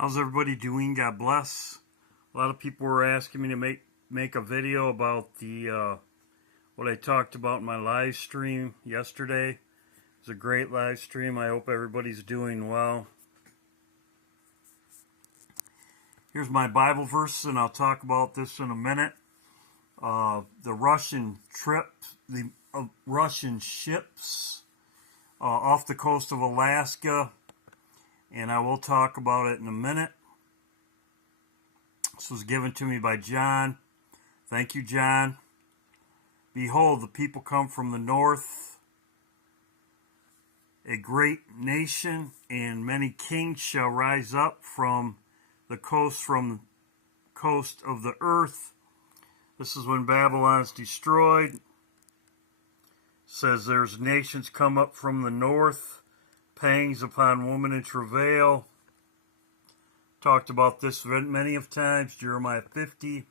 How's everybody doing? God bless. A lot of people were asking me to make a video about the what I talked about in my live stream yesterday. It was a great live stream. I hope everybody's doing well. Here's my Bible verse, and I'll talk about this in a minute. The Russian Russian ships off the coast of Alaska, and I will talk about it in a minute. This was given to me by John. Thank you, John. Behold, the people come from the north, a great nation, and many kings shall rise up from the coast of the earth. This is when Babylon's destroyed. It says there's nations come up from the north, pangs upon woman in travail. Talked about this many of times, Jeremiah 50.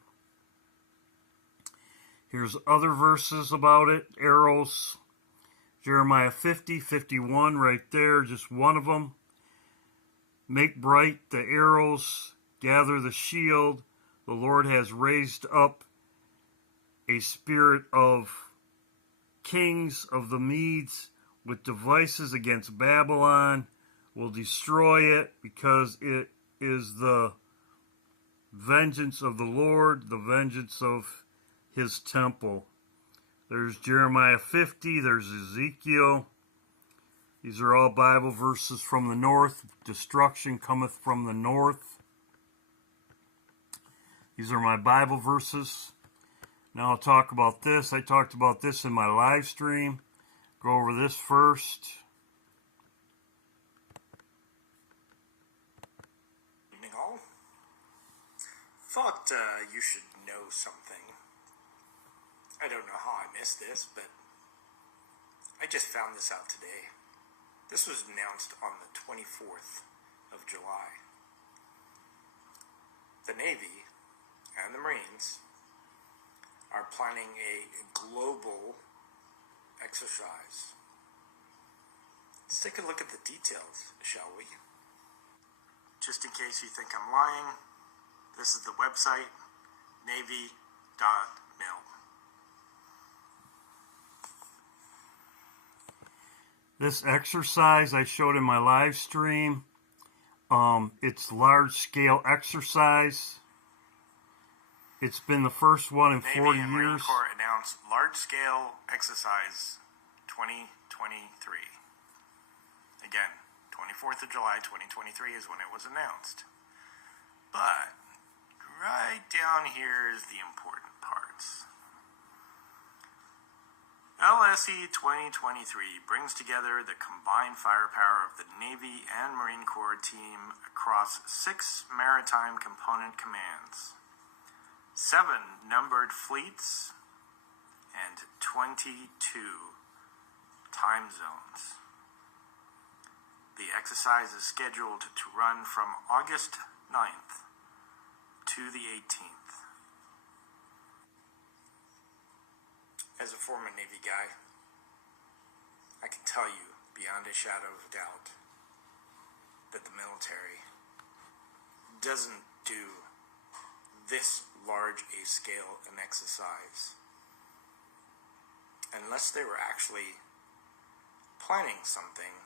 Here's other verses about it, arrows. Jeremiah 50, 51, right there, just one of them. Make bright the arrows, gather the shield. The Lord has raised up a spirit of kings of the Medes with devices against Babylon, will destroy it because it is the vengeance of the Lord, the vengeance of his temple. There's Jeremiah 50, there's Ezekiel. These are all Bible verses from the north. Destruction cometh from the north. These are my Bible verses. Now I'll talk about this. I talked about this in my live stream. Go over this first. Evening all. Thought you should know something. I don't know how I missed this, but I just found this out today. This was announced on the 24th of July. The Navy and the Marines are planning a global exercise. Let's take a look at the details, shall we? Just in case you think I'm lying, this is the website, navy.mil. This exercise I showed in my live stream, it's large-scale exercise. It's been the first one in 40 Navy and years. Marine Corps announced large-scale exercise 2023. Again, 24th of July 2023 is when it was announced. But right down here is the important parts. LSE 2023 brings together the combined firepower of the Navy and Marine Corps team across 6 maritime component commands, 7 numbered fleets, and 22 time zones. The exercise is scheduled to run from August 9th to the 18th. As a former Navy guy, I can tell you beyond a shadow of a doubt that the military doesn't do this large a scale an exercise unless they were actually planning something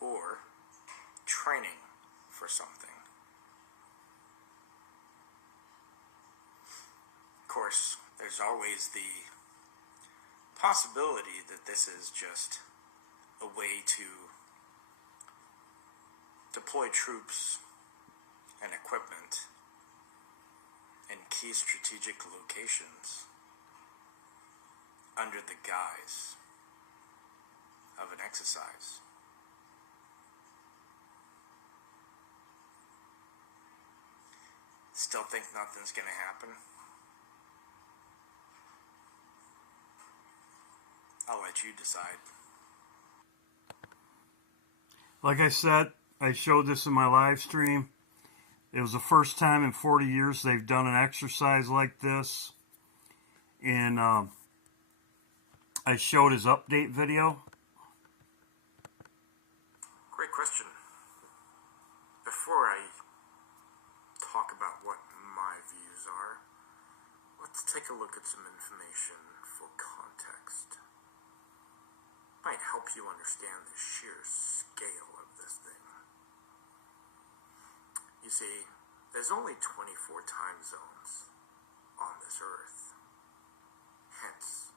or training for something. Of course, there's always the possibility that this is just a way to deploy troops and equipment in key strategic locations under the guise of an exercise. Still think nothing's gonna happen? I'll let you decide. Like I said, I showed this in my live stream. It was the first time in 40 years they've done an exercise like this. And I showed his update video. Great question. Before I views are, let's take a look at some information for context. Might help you understand the sheer scale of this thing. You see, there's only 24 time zones on this earth, hence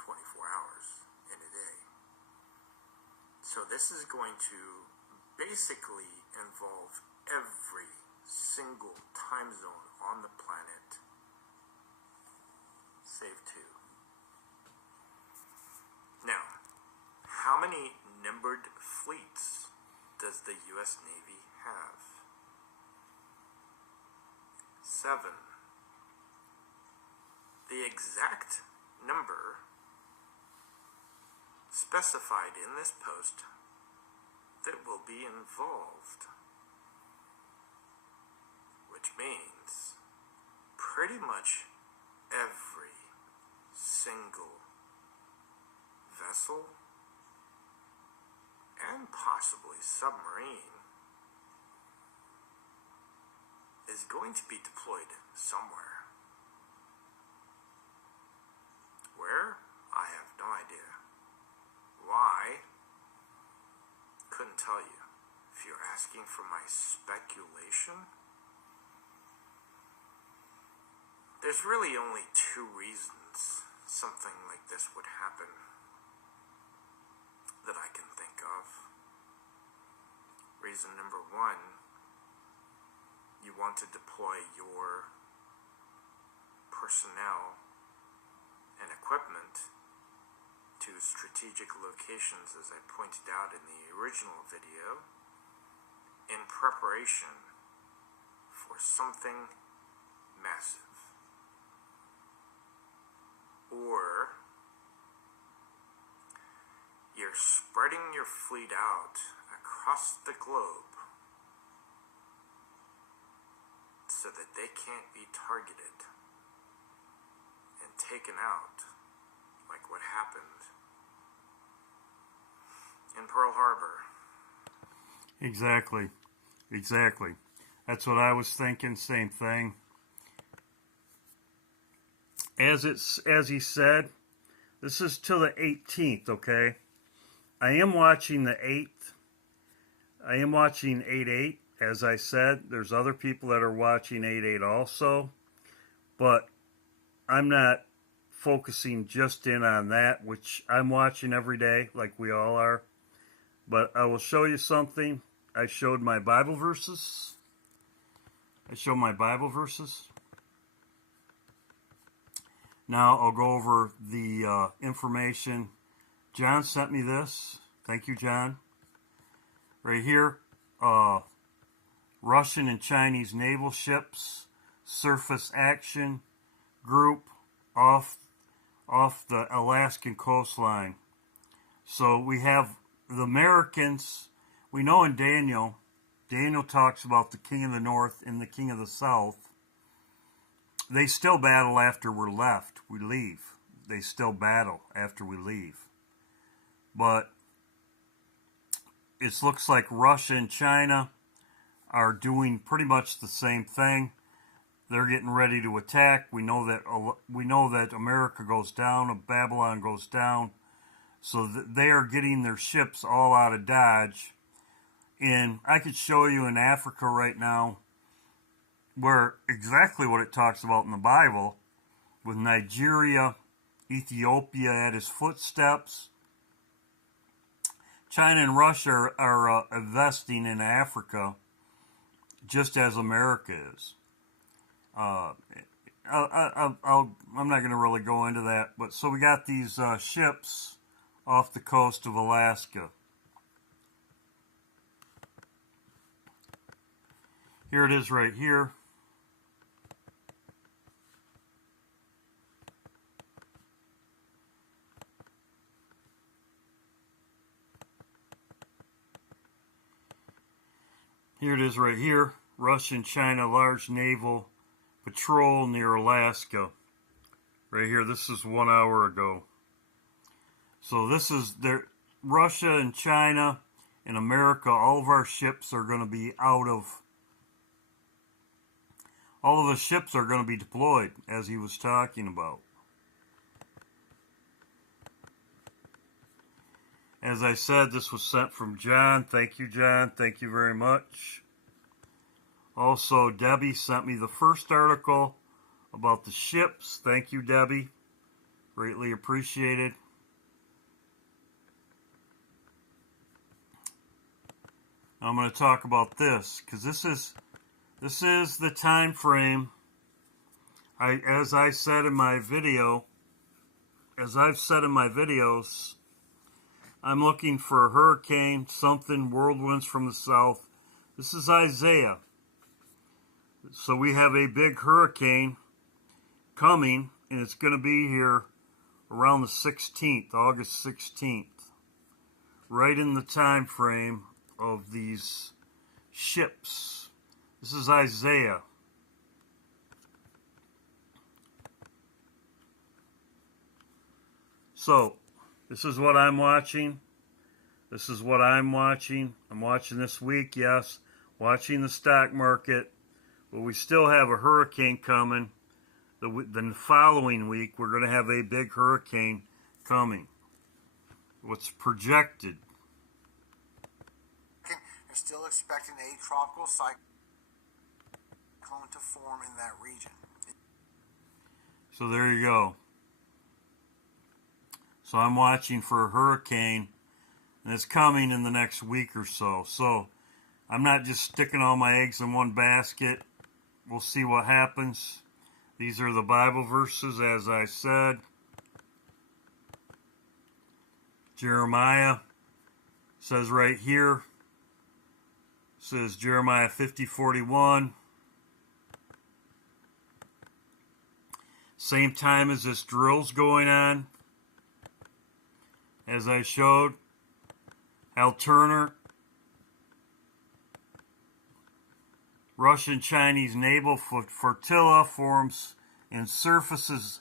24 hours in a day. So this is going to basically involve every single time zone on the planet, save 2. Now, how many numbered fleets does the U.S. Navy have? 7. The exact number specified in this post that will be involved, which means pretty much every single vessel and possibly submarine is going to be deployed somewhere. Where? I have no idea. Why? Couldn't tell you. If you're asking for my speculation, there's really only 2 reasons something like this would happen that I can think of. Reason number 1, you want to deploy your personnel and equipment to strategic locations, as I pointed out in the original video, in preparation for something massive. Or you're spreading your fleet out across the globe so that they can't be targeted and taken out like what happened in Pearl Harbor. Exactly. That's what I was thinking, same thing. As he said, this is till the 18th, okay? I am watching the 8th. I am watching 8/8, as I said. There's other people that are watching 8/8 also, but I'm not focusing just in on that, which I'm watching every day, like we all are. But I will show you something. I showed my Bible verses. Now I'll go over the information. John sent me this. Thank you, John. Right here, Russian and Chinese naval ships, surface action group off the Alaskan coastline. So we have the Americans. We know in Daniel talks about the king of the north and the king of the south. They still battle after we leave. They still battle after we leave. But it looks like Russia and China are doing pretty much the same thing. They're getting ready to attack. We know that America goes down, Babylon goes down. So they are getting their ships all out of Dodge. And I could show you in Africa right now where exactly what it talks about in the Bible, with Nigeria, Ethiopia at his footsteps. China and Russia are investing in Africa just as America is. I'm not going to really go into that, but so we got these ships off the coast of Alaska. Here it is right here. Here it is right here. Russia and China large naval patrol near Alaska. Right here, this is 1 hour ago. So this is Russia and China and America, all of our ships are going to be out of all of his ships are going to be deployed, as he was talking about. As I said, this was sent from John. Thank you, John. Thank you very much. Also, Debbie sent me the first article about the ships. Thank you, Debbie. Greatly appreciated. I'm going to talk about this because this is the time frame. As I've said in my videos, I'm looking for a hurricane, something, whirlwinds from the south. This is Isaiah. So we have a big hurricane coming, and it's going to be here around the 16th, August 16th, right in the time frame of these ships. This is Isaiah. So, this is what I'm watching. This is what I'm watching. I'm watching this week, yes. Watching the stock market. But we still have a hurricane coming. The following week, we're going to have a big hurricane coming. What's projected. They're still expecting a tropical cyclone to form in that region. So there you go. So I'm watching for a hurricane, and it's coming in the next week or so. So I'm not just sticking all my eggs in one basket. We'll see what happens. These are the Bible verses, as I said. Jeremiah says right here, says Jeremiah 50:41. Same time as this drill's going on, as I showed. Hal Turner, Russian-Chinese naval flotilla forms in surface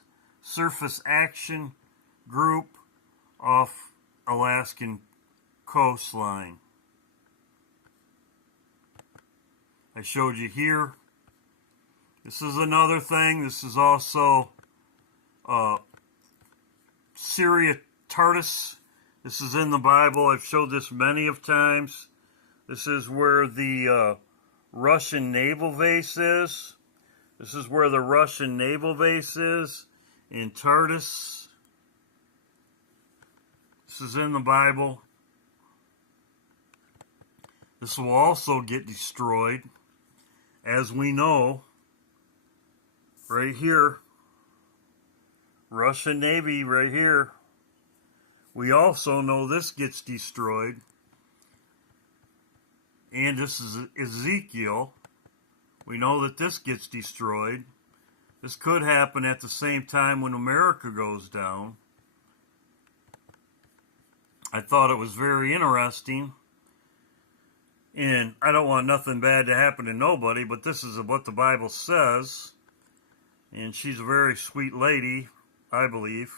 action group off Alaskan coastline. I showed you here. This is another thing. This is also Syria Tartus. This is in the Bible. I've showed this many of times. This is where the Russian naval base is. This is where the Russian naval base is, in Tartus. This is in the Bible. This will also get destroyed, as we know, right here. Russian Navy right here. We also know this gets destroyed. And this is Ezekiel. We know that this gets destroyed. This could happen at the same time when America goes down. I thought it was very interesting. And I don't want nothing bad to happen to nobody, but this is what the Bible says. And she's a very sweet lady, I believe.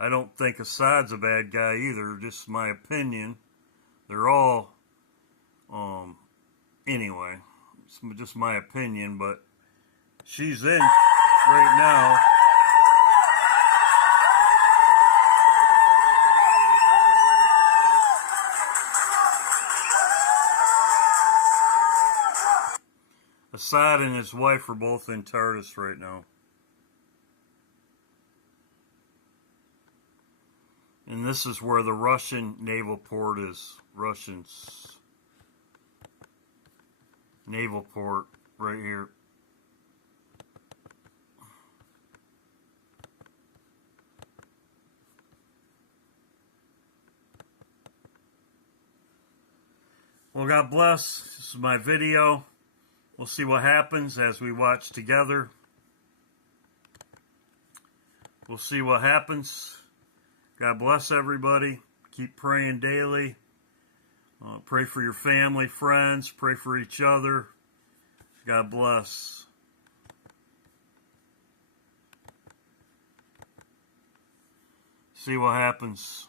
I don't think Assad's a bad guy either, just my opinion. They're all, anyway, it's just my opinion, but she's in right now. Assad and his wife are both in Tartus right now. And this is where the Russian naval port is. Russians. Naval port right here. Well, God bless. This is my video. We'll see what happens as we watch together. We'll see what happens. God bless everybody. Keep praying daily. Pray for your family, friends. Pray for each other. God bless. See what happens.